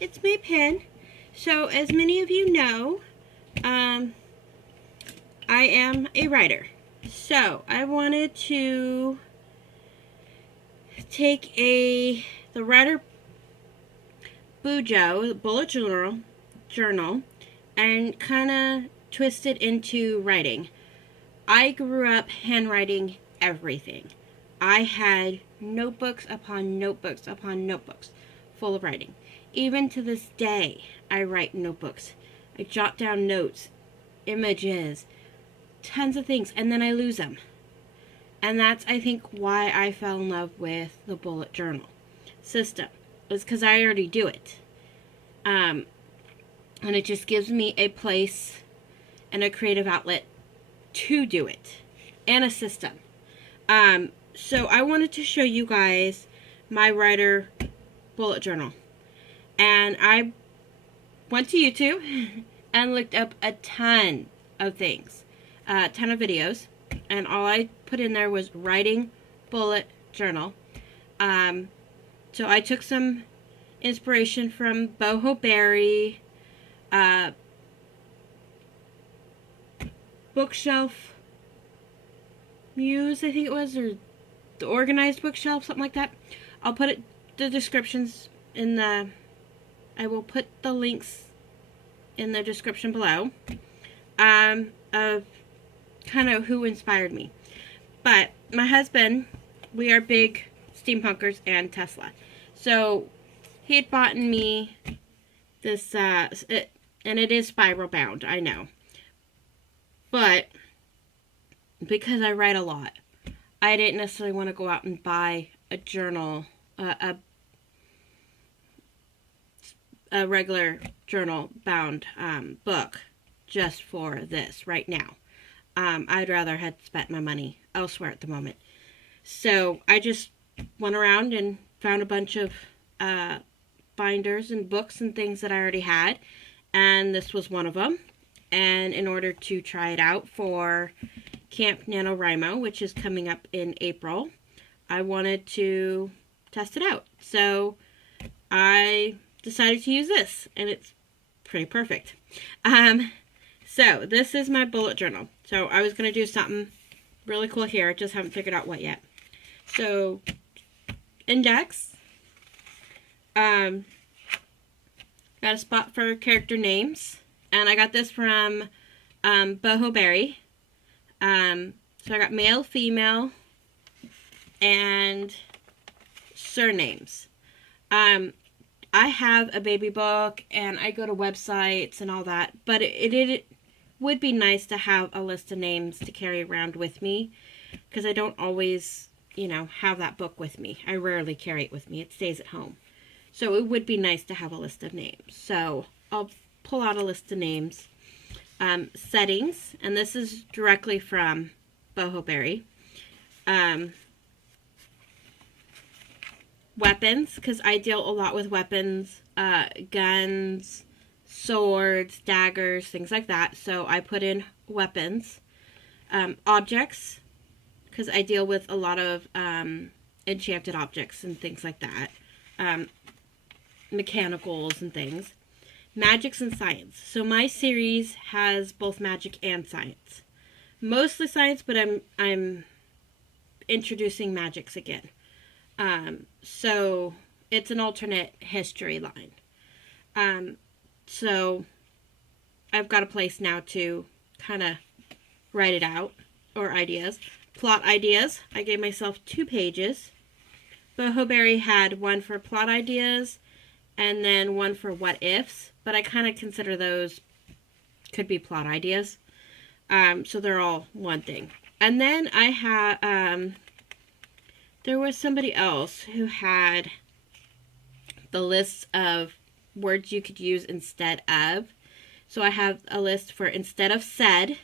it's my pen. So, as many of you know, I am a writer. So, I wanted to take the writer Boho bullet journal and kind of twist it into writing. I grew up handwriting everything. I had notebooks upon notebooks upon notebooks full of writing. Even to this day, I write notebooks. I jot down notes, images, tons of things, and then I lose them. And that's, I think, why I fell in love with the bullet journal system. It's because I already do it. And it just gives me a place and a creative outlet to do it. And a system. So I wanted to show you guys my writer bullet journal. And I went to YouTube and looked up a ton of things. A ton of videos. And all I put in there was writing bullet journal. So I took some inspiration from Boho, Bookshelf Muse, I think it was, or the Organized Bookshelf, something like that. I'll put the descriptions in the, I will put the links in the description below, of kind of who inspired me. But my husband, we are big steampunkers and Tesla. So he had bought me this, and it is spiral bound, I know. But because I write a lot, I didn't necessarily want to go out and buy a journal, a regular journal bound book just for this right now. I'd rather had spent my money elsewhere at the moment. So I just went around and found a bunch of binders and books and things that I already had. And this was one of them. And in order to try it out for Camp NaNoWriMo, which is coming up in April, I wanted to test it out. So I decided to use this, and it's pretty perfect. So this is my bullet journal. So I was going to do something really cool here. Just haven't figured out what yet. So index. Got a spot for character names. And I got this from Boho. So I got male, female, and surnames. I have a baby book, and I go to websites and all that. But it would be nice to have a list of names to carry around with me. Because I don't always, have that book with me. I rarely carry it with me. It stays at home. So it would be nice to have a list of names. So I'll pull out a list of names. Settings, and this is directly from Boho. Weapons, because I deal a lot with weapons, guns, swords, daggers, things like that. So I put in weapons. Objects, because I deal with a lot of enchanted objects and things like that. Mechanicals and things. Magics and science. So my series has both magic and science. Mostly science, but I'm introducing magics again. So it's an alternate history line. So I've got a place now to kind of write it out, or ideas. Plot ideas. I gave myself 2 pages. Boho had one for plot ideas and then one for what ifs, but I kind of consider those could be plot ideas. So they're all one thing. And then I had, there was somebody else who had the list of words you could use instead of. So I have a list for instead of said,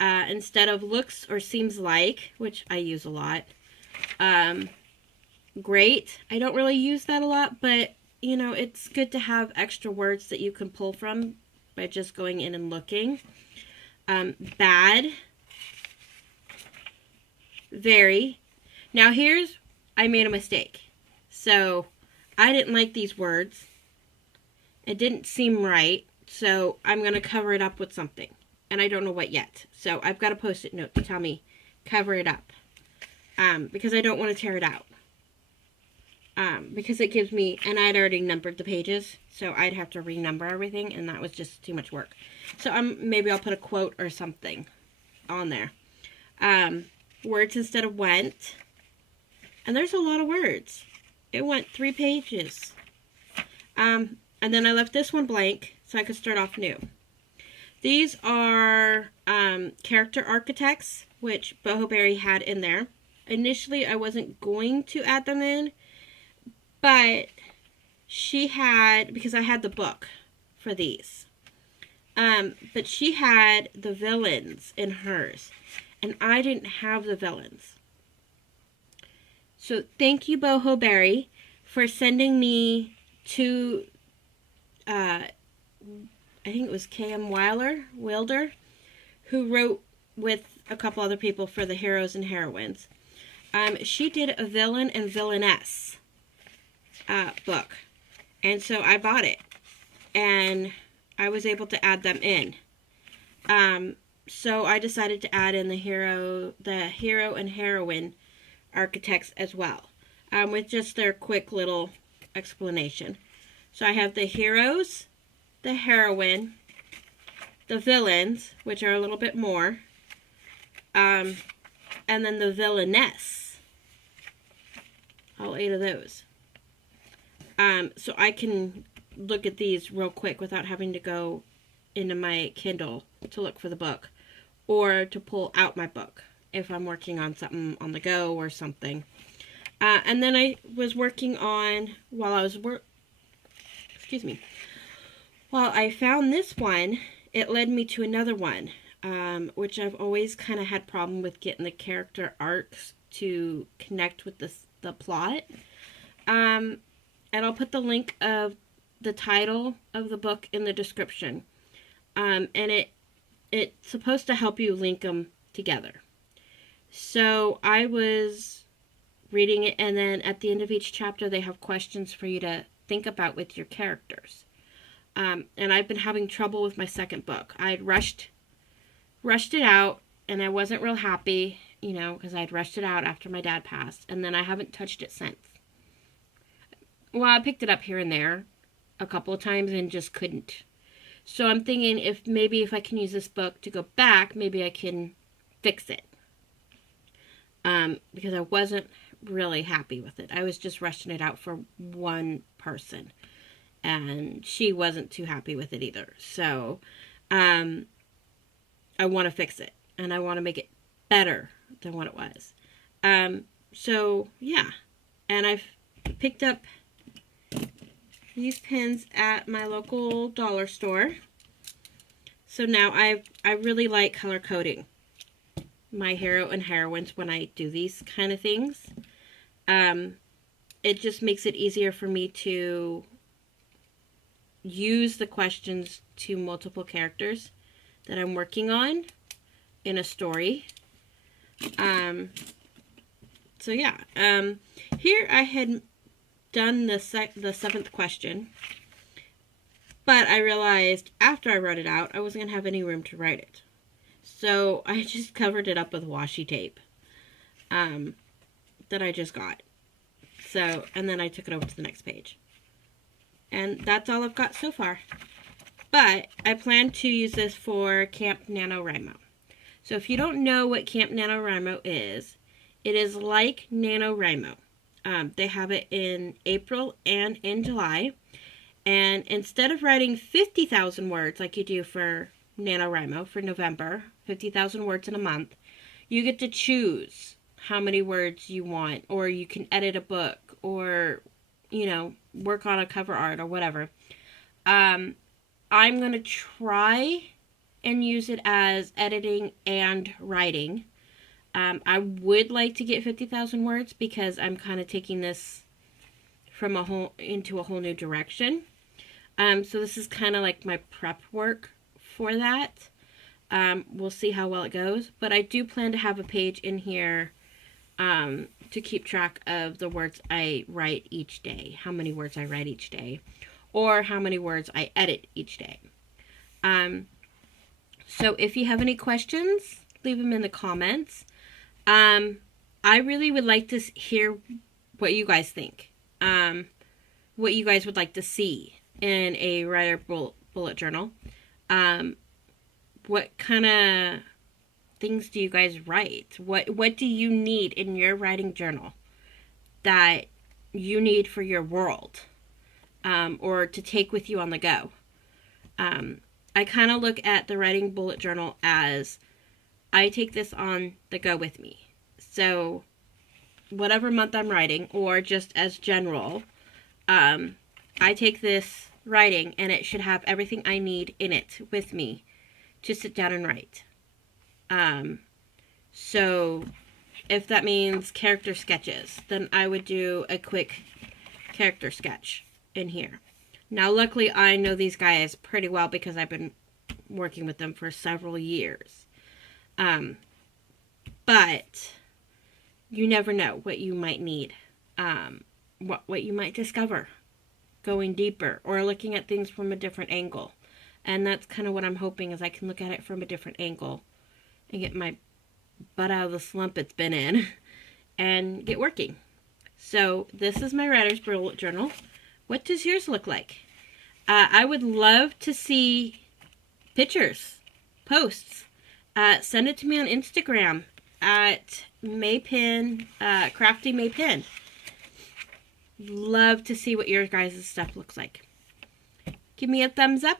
instead of looks or seems like, which I use a lot. Great. I don't really use that a lot, but it's good to have extra words that you can pull from by just going in and looking. Bad. Very. Now I made a mistake. So I didn't like these words. It didn't seem right, so I'm going to cover it up with something. And I don't know what yet. So I've got a Post-it note to tell me, cover it up. Because I don't want to tear it out. Because it gives me, and I'd already numbered the pages, so I'd have to renumber everything, and that was just too much work. So maybe I'll put a quote or something on there. Words instead of went. And there's a lot of words. It went 3 pages. And then I left this one blank so I could start off new. These are character architects, which Boho Berry had in there. Initially, I wasn't going to add them in, but she had, because I had the book for these. But she had the villains in hers, and I didn't have the villains. So thank you, Boho Berry, for sending me to, I think it was K.M. Wilder, who wrote with a couple other people for the heroes and heroines. She did a villain and villainess book. And so I bought it. And I was able to add them in. So I decided to add in the hero and heroine architects as well. With just their quick little explanation. So I have the heroes, the heroine, the villains, which are a little bit more, and then the villainess. All 8 of those. So I can look at these real quick without having to go into my Kindle to look for the book, or to pull out my book if I'm working on something on the go or something. And then I was working on, while I found this one, it led me to another one, which I've always kind of had problem with getting the character arcs to connect with the plot. And I'll put the link of the title of the book in the description. And it's supposed to help you link them together. So I was reading it, and then at the end of each chapter they have questions for you to think about with your characters. And I've been having trouble with my second book. I'd rushed it out, and I wasn't real happy, because I'd rushed it out after my dad passed, and then I haven't touched it since. Well, I picked it up here and there a couple of times and just couldn't. So I'm thinking if I can use this book to go back, maybe I can fix it. Because I wasn't really happy with it. I was just rushing it out for one person. And she wasn't too happy with it either. So, I want to fix it. And I want to make it better than what it was. So, yeah. And I've picked up these pins at my local dollar store. So now I really like color coding my hero and heroines when I do these kind of things. It just makes it easier for me to use the questions to multiple characters that I'm working on in a story. So yeah, here I had done the 7th question, but I realized after I wrote it out, I wasn't going to have any room to write it. So I just covered it up with washi tape that I just got. So, and then I took it over to the next page. And that's all I've got so far. But I plan to use this for Camp NaNoWriMo. So if you don't know what Camp NaNoWriMo is, it is like NaNoWriMo. They have it in April and in July. And instead of writing 50,000 words like you do for NaNoWriMo for November, 50,000 words in a month, you get to choose how many words you want, or you can edit a book, or, work on a cover art or whatever. I'm going to try and use it as editing and writing. I would like to get 50,000 words because I'm kind of taking this from into a whole new direction. So this is kind of like my prep work for that. We'll see how well it goes, but I do plan to have a page in here to keep track of the words I write each day, how many words I write each day, or how many words I edit each day. So if you have any questions, leave them in the comments. I really would like to hear what you guys think. What you guys would like to see in a writer bullet journal. What kind of things do you guys write? What do you need in your writing journal that you need for your world, or to take with you on the go? I kind of look at the writing bullet journal as I take this on the go with me. So whatever month I'm writing, or just as general, I take this writing and it should have everything I need in it with me to sit down and write. So if that means character sketches, then I would do a quick character sketch in here. Now, luckily, I know these guys pretty well because I've been working with them for several years. But you never know what you might need, what you might discover going deeper or looking at things from a different angle. And that's kind of what I'm hoping, is I can look at it from a different angle and get my butt out of the slump it's been in and get working. So this is my writer's bullet journal. What does yours look like? I would love to see pictures, posts. Send it to me on Instagram at Maypin, Crafty Maypin. Love to see what your guys' stuff looks like. Give me a thumbs up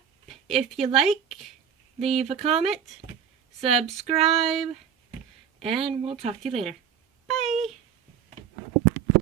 if you like. Leave a comment. Subscribe. And we'll talk to you later.